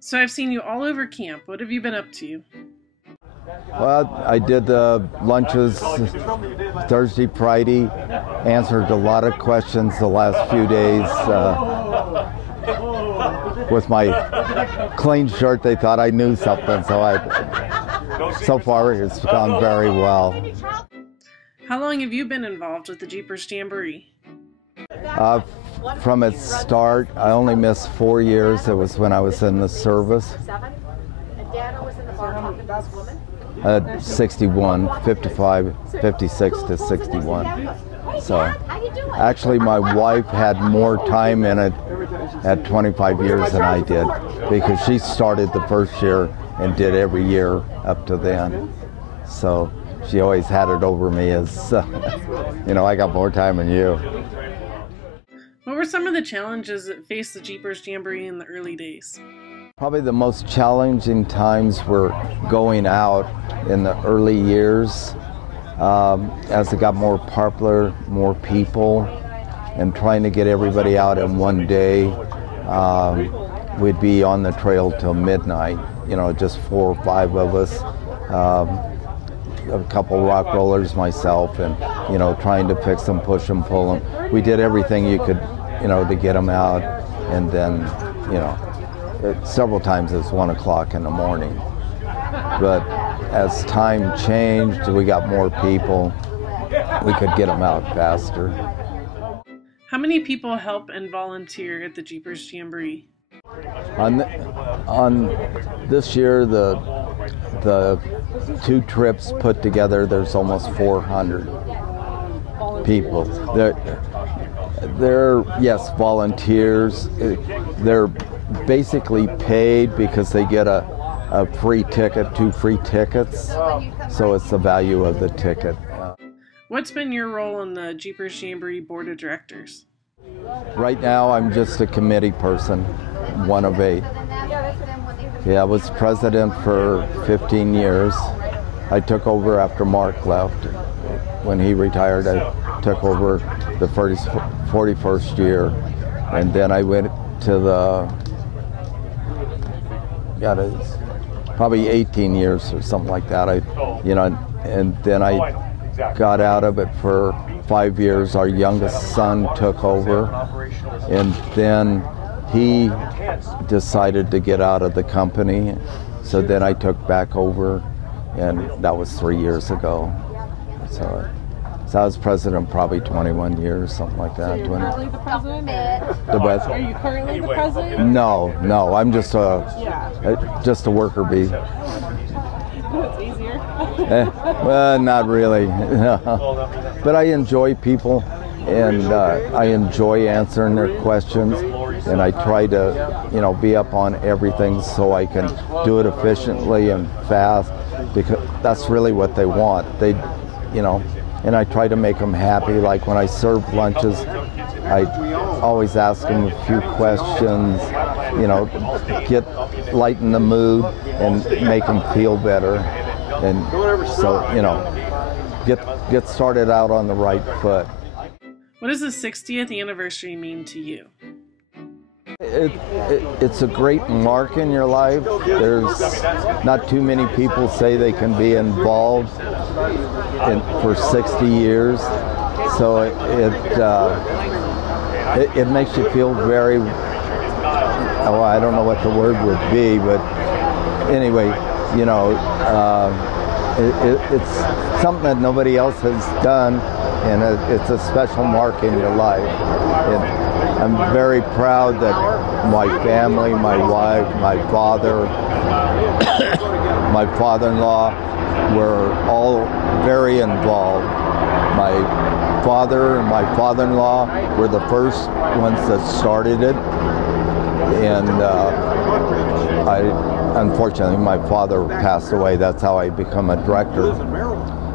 So I've seen you all over camp. What have you been up to? Well, I did the lunches Thursday, Friday, answered a lot of questions the last few days. With my clean shirt, they thought I knew something, so far it's gone very well. How long have you been involved with the Jeepers Jamboree? From its start, I only missed 4 years. It was when I was in the service. 61, 55, 56 to 61. So actually my wife had more time in it at 25 years than I did, because she started the first year and did every year up to then. So she always had it over me as, I got more time than you. What were some of the challenges that faced the Jeepers Jamboree in the early days? Probably the most challenging times were going out in the early years. As it got more popular, more people, and trying to get everybody out in one day. We'd be on the trail till midnight, just 4 or 5 of us. A couple rock rollers, myself, and trying to fix them, push them, pull them. We did everything you could, to get them out, and then, several times it's 1 o'clock in the morning. But as time changed, we got more people. We could get them out faster. How many people help and volunteer at the Jeepers Jamboree? On this year, the 2 trips put together, there's almost 400 people. They're yes, volunteers. They're basically paid because they get a free ticket, 2 free tickets, so it's the value of the ticket. What's been your role on the Jeepers Jamboree Board of Directors? Right now, I'm just a committee person, 1 of 8. Yeah, I was president for 15 years. I took over after Mark left. When he retired, I took over the 41st year, and then I went to the, probably 18 years or something like that. And then I got out of it for 5 years. Our youngest son took over, and then he decided to get out of the company. So then I took back over, and that was 3 years ago. So I was president probably 21 years, something like that. So you're currently the president? Are you currently the president? No, I'm just a worker bee. It's easier. Well, not really. But I enjoy people, and I enjoy answering their questions, and I try to, be up on everything so I can do it efficiently and fast, because that's really what they want. And I try to make them happy. Like when I serve lunches, I always ask them a few questions, lighten the mood and make them feel better. And so, get started out on the right foot. What does the 60th anniversary mean to you? It's a great mark in your life. There's not too many people say they can be involved for 60 years. So it makes you feel very, I don't know what the word would be, but anyway, it's something that nobody else has done, and it's a special mark in your life. And I'm very proud that my family, my wife, my father, my father-in-law were all very involved. My father and my father-in-law were the first ones that started it, and unfortunately my father passed away. That's how I became a director.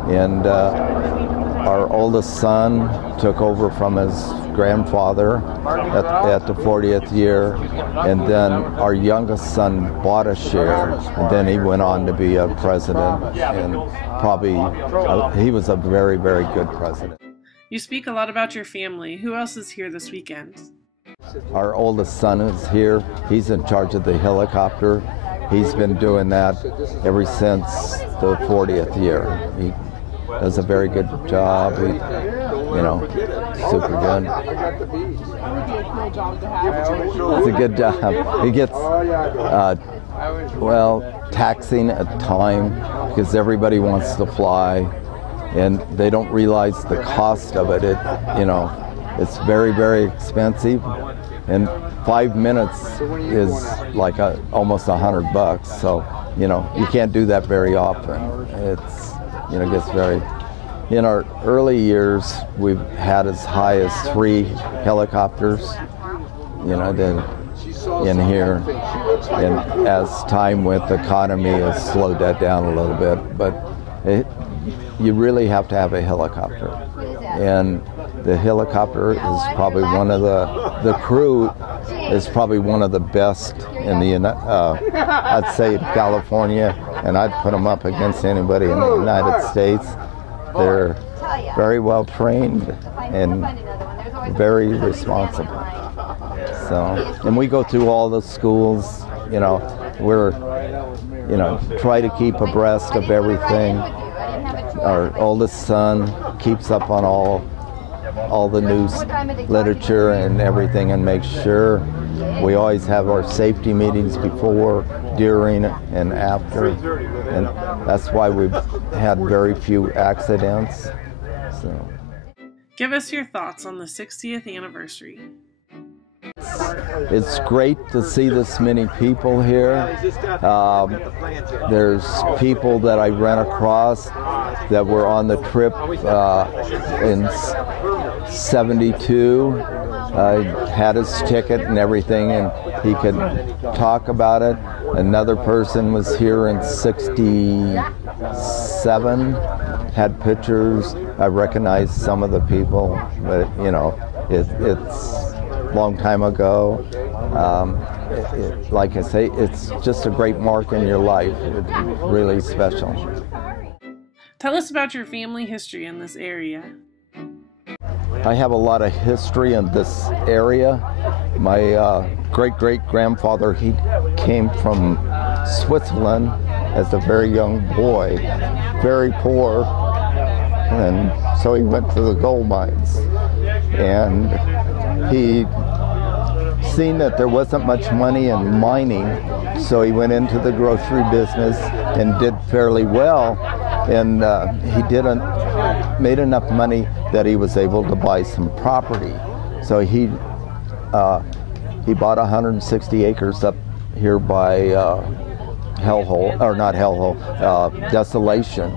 And our oldest son took over from his grandfather at the 40th year, and then our youngest son bought a share, and then he went on to be a president, and probably he was a very, very good president. You speak a lot about your family. Who else is here this weekend? Our oldest son is here. He's in charge of the helicopter. He's been doing that ever since the 40th year. He does a very good job. He, super good. It's a good job. He gets, taxing at time because everybody wants to fly, and they don't realize the cost of it. It's very, very expensive, and 5 minutes is like almost $100. So, you can't do that very often. It's, gets very. In our early years, we've had as high as 3 helicopters, in here. And as time went, the economy has slowed that down a little bit. But you really have to have a helicopter. And the helicopter is probably one of the crew is probably one of the best in I'd say California, and I'd put them up against anybody in the United States. They're very well trained and very responsible. So, and we go through all the schools, we're, try to keep abreast of everything. Our oldest son keeps up on all the news literature and everything, and makes sure we always have our safety meetings before, during, and after, and that's why we've had very few accidents. So, give us your thoughts on the 60th anniversary. It's great to see this many people here. There's people that I ran across that were on the trip in '72. Had his ticket and everything, and he could talk about it. Another person was here in '67, had pictures. I recognized some of the people, but it's a long time ago. Like I say, it's just a great mark in your life. It's really special. Tell us about your family history in this area. I have a lot of history in this area. My great-great-grandfather, he came from Switzerland as a very young boy, very poor, and so he went to the gold mines. And he seen that there wasn't much money in mining, so he went into the grocery business and did fairly well. And he made enough money that he was able to buy some property. So he bought 160 acres up here by Desolation,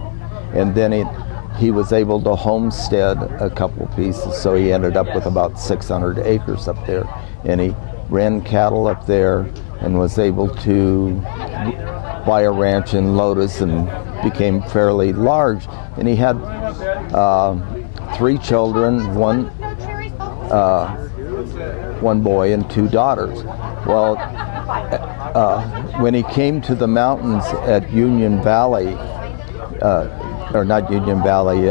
and then he was able to homestead a couple pieces. So he ended up with about 600 acres up there, and he ran cattle up there and was able to buy a ranch in Lotus and became fairly large. And he had 3 children, one boy and 2 daughters. Well, when he came to the mountains at Union Valley, or not Union Valley,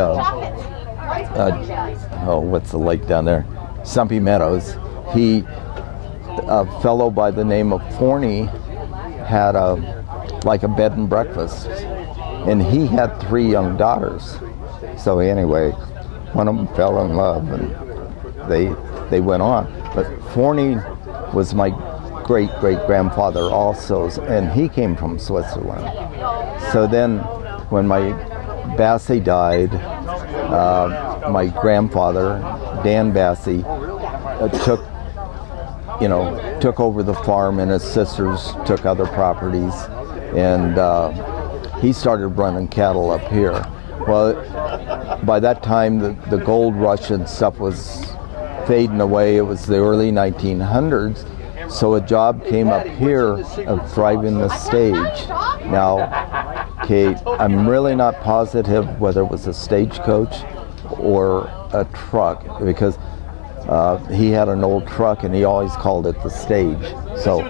what's the lake down there? Stumpy Meadows. A fellow by the name of Forney had a bed and breakfast, and he had 3 young daughters. So anyway, one of them fell in love, and they went on. But Forney was my great-great-grandfather also, and he came from Switzerland. So then when my Bassey died, my grandfather, Dan Bassey, took over the farm, and his sisters took other properties, and he started running cattle up here. Well, by that time, the gold rush and stuff was fading away. It was the early 1900s, so a job came up here of driving the stage. Now, Kate, I'm really not positive whether it was a stagecoach or a truck, because he had an old truck and he always called it the stage. So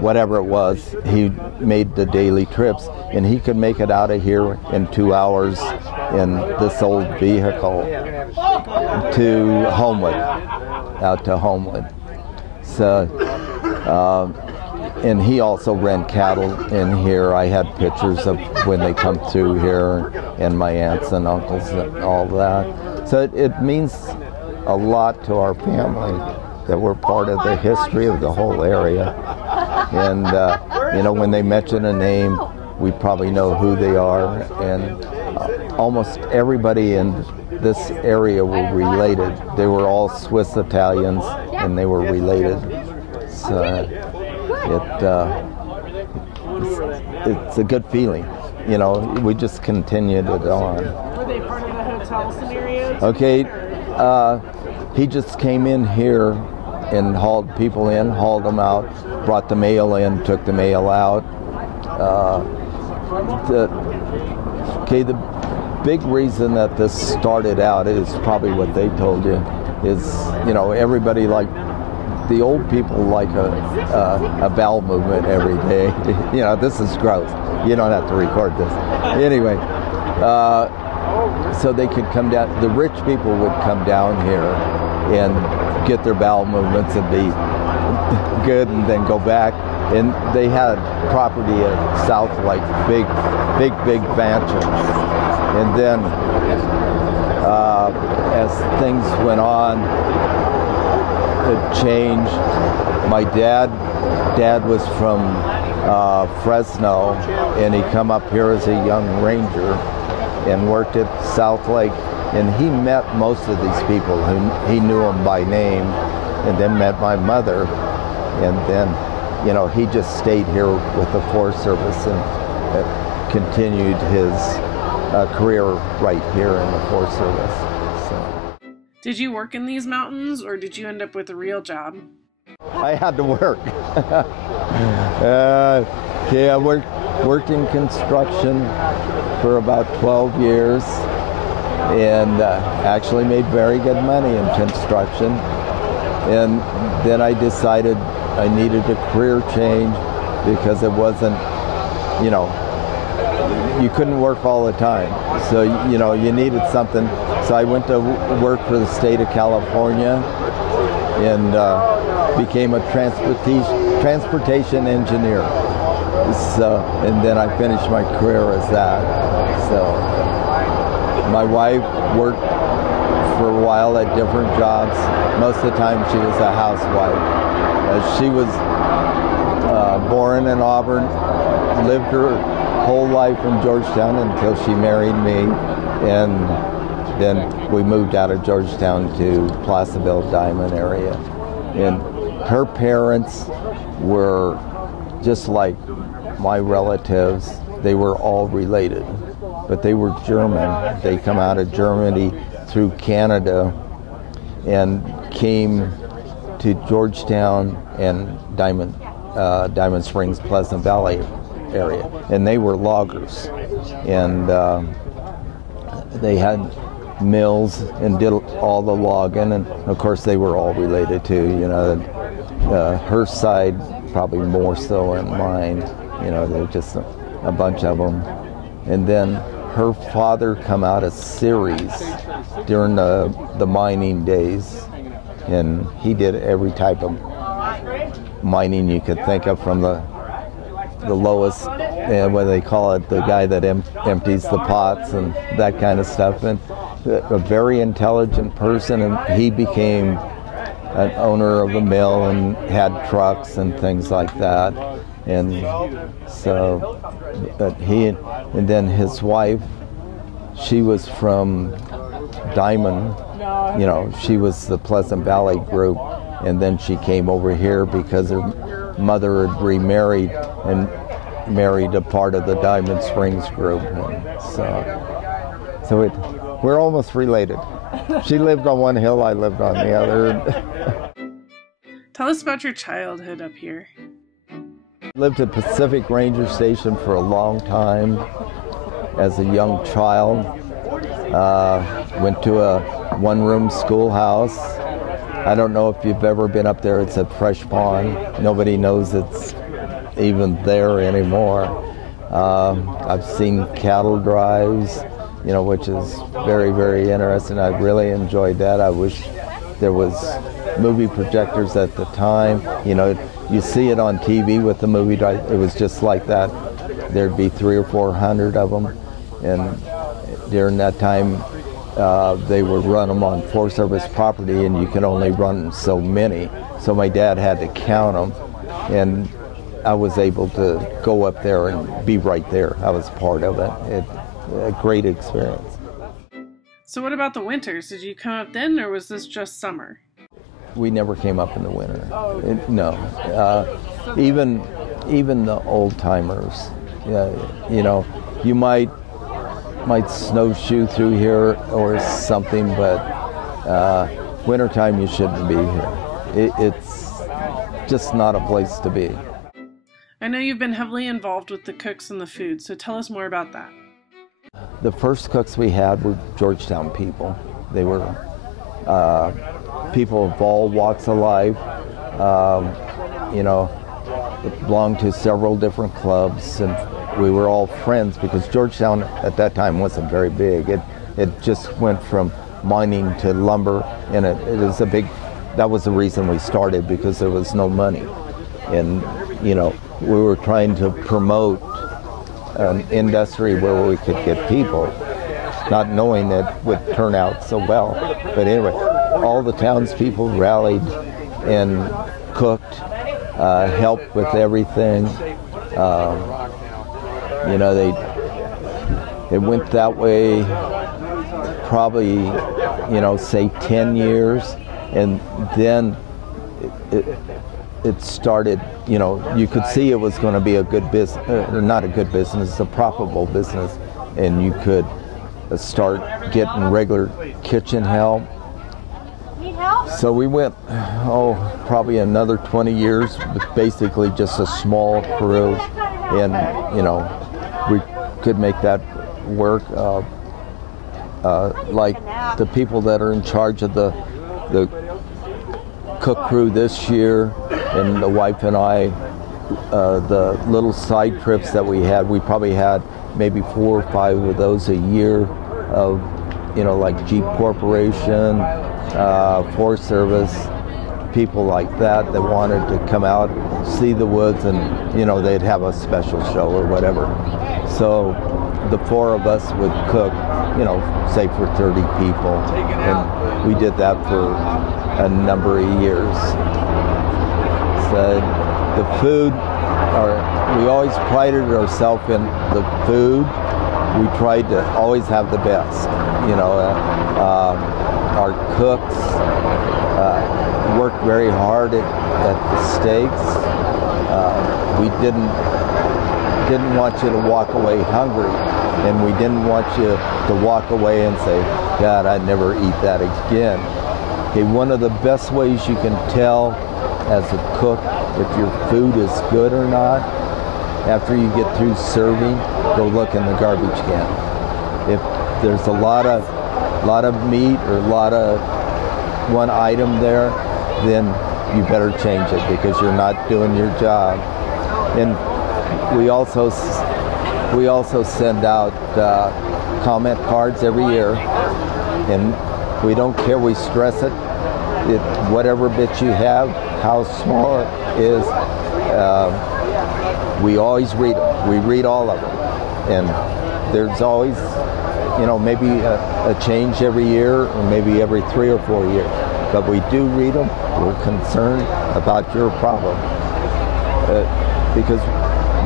whatever it was, he made the daily trips, and he could make it out of here in 2 hours in this old vehicle to Homewood, out to Homewood. So, and he also ran cattle in here. I had pictures of when they come through here, and my aunts and uncles and all that. So it means a lot to our family that we're part of the history of the whole area. And you know, when they mention a name, we probably know who they are. And almost everybody in this area were related. They were all Swiss Italians, and they were related. So it's a good feeling. You know, we just continued it on. Were they part of the hotel scenario? Okay, he just came in here and hauled people in, hauled them out, brought the mail in, took the mail out. The big reason that this started out is probably what they told you, is, you know, everybody like, the old people like a bowel movement every day. You know, this is gross. You don't have to record this. Anyway, so they could come down, the rich people would come down here and get their bowel movements and be good and then go back. And they had property at South, like big mansions. And then as things went on, it changed. My dad was from Fresno, and he come up here as a young ranger and worked at South Lake, and he met most of these people. He knew them by name, and then met my mother, and then, you know, he just stayed here with the Forest Service and continued his career right here in the Forest Service. So. Did you work in these mountains, or did you end up with a real job? I had to work. I worked in construction for about 12 years, and actually made very good money in construction. And then I decided I needed a career change because it wasn't, you know, you couldn't work all the time. So, you know, you needed something. So I went to work for the state of California and became a transportation engineer. So, and then I finished my career as that. So my wife worked for a while at different jobs. Most of the time she was a housewife. She was born in Auburn, lived her whole life in Georgetown until she married me, and then we moved out of Georgetown to Placerville, Diamond area. And her parents were just like my relatives. They were all related, but they were German. They come out of Germany through Canada and came to Georgetown and Diamond Springs, Pleasant Valley area, and they were loggers, and they had mills and did all the logging, and of course they were all related too, you know. Her side probably more so than mine, you know, they're just a bunch of them. And then her father come out of Ceres during the mining days, and he did every type of mining you could think of, from the lowest, what they call it, the guy that empties the pots and that kind of stuff. And a very intelligent person, and he became an owner of a mill and had trucks and things like that. And so and then his wife, she was from Diamond, you know, she was the Pleasant Valley group, and then she came over here because her mother had remarried and married a part of the Diamond Springs group. And so we're almost related. She lived on one hill, I lived on the other. Tell us about your childhood up here. Lived at Pacific Ranger Station for a long time as a young child. Went to a one-room schoolhouse. I don't know if you've ever been up there. It's at Fresh Pond. Nobody knows it's even there anymore. I've seen cattle drives, you know, which is very, very interesting. I really enjoyed that. I wish There was movie projectors at the time. You know, you see it on TV with the movie drive. It was just like that. There'd be 300 or 400 of them, and during that time, they would run them on Forest Service property, and you could only run so many. So my dad had to count them, and I was able to go up there and be right there. I was part of it. A great experience. So what about the winters? Did you come up then, or was this just summer? We never came up in the winter. No. Even the old timers. You know, you might snowshoe through here or something, but wintertime you shouldn't be here. It's just not a place to be. I know you've been heavily involved with the cooks and the food, so tell us more about that. The first cooks we had were Georgetown people. They were people of all walks of life. You know, belonged to several different clubs, and we were all friends because Georgetown at that time wasn't very big. It just went from mining to lumber, and it was a big. That was the reason we started, because there was no money, and you know, we were trying to promote an industry where we could get people, not knowing it would turn out so well. But anyway, all the townspeople rallied and cooked, helped with everything. You know, it went that way probably, you know, say 10 years, and then it started, you know, you could see it was going to be a good business, not a good business, a profitable business, and you could start getting regular kitchen help. Need help? So we went, probably another 20 years with basically just a small crew, and, you know, we could make that work. Like the people that are in charge of the cook crew this year, and the wife and I, the little side trips that we probably had maybe 4 or 5 of those a year of, you know, like Jeep Corporation, Forest Service, people like that wanted to come out, see the woods, and, you know, they'd have a special show or whatever. So the 4 of us would cook, you know, say for 30 people, and we did that for a number of years. So the food, we always prided ourselves in the food. We tried to always have the best. You know, our cooks worked very hard at the steaks. We didn't want you to walk away hungry, and we didn't want you to walk away and say, God, I'd never eat that again. Okay, one of the best ways you can tell as a cook if your food is good or not, after you get through serving, go look in the garbage can. If there's a lot of meat or a lot of one item there, then you better change it because you're not doing your job. And we also send out comment cards every year, and we don't care, we stress it. Whatever bit you have, how small it is, we always read them. We read all of them. And there's always, you know, maybe a change every year, or maybe every 3 or 4 years. But we do read them. We're concerned about your problem. Because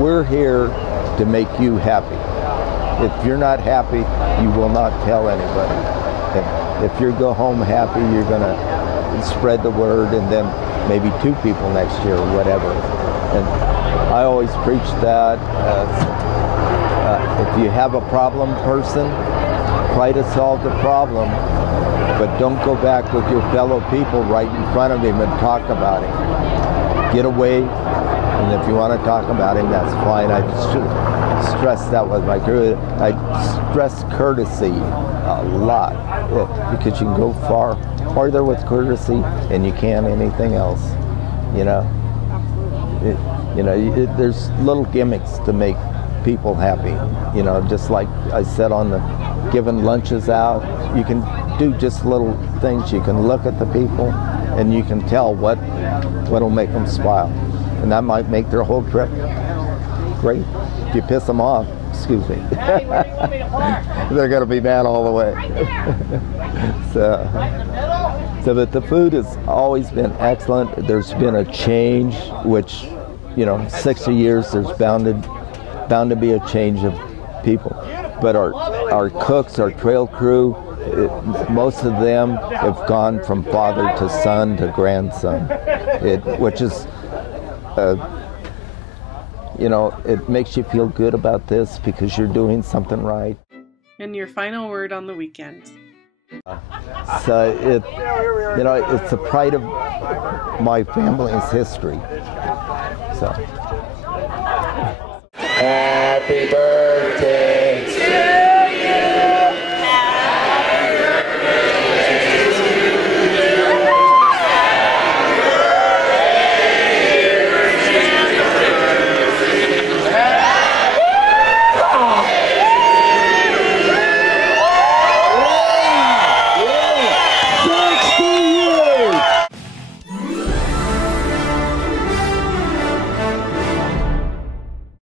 we're here to make you happy. If you're not happy, you will not tell anybody. And if you go home happy, you're going to spread the word, and then maybe 2 people next year or whatever. And I always preach that. If you have a problem person, try to solve the problem, but don't go back with your fellow people right in front of him and talk about him. Get away, and if you want to talk about him, that's fine. I stress that with my crew. I stress courtesy a lot, because you can go farther with courtesy than you can anything else, you know. There's little gimmicks to make people happy, you know, just like I said on the giving lunches out. You can do just little things. You can look at the people and you can tell what'll make them smile. And that might make their whole trip great. If you piss them off, excuse me, they're going to be mad all the way. But the food has always been excellent. There's been a change, which, 60 years, there's bound to be a change of people. But our cooks, our trail crew, most of them have gone from father to son to grandson, which is, it makes you feel good about this because you're doing something right. And your final word on the weekend. So it's the pride of my family's history. So. Happy birthday.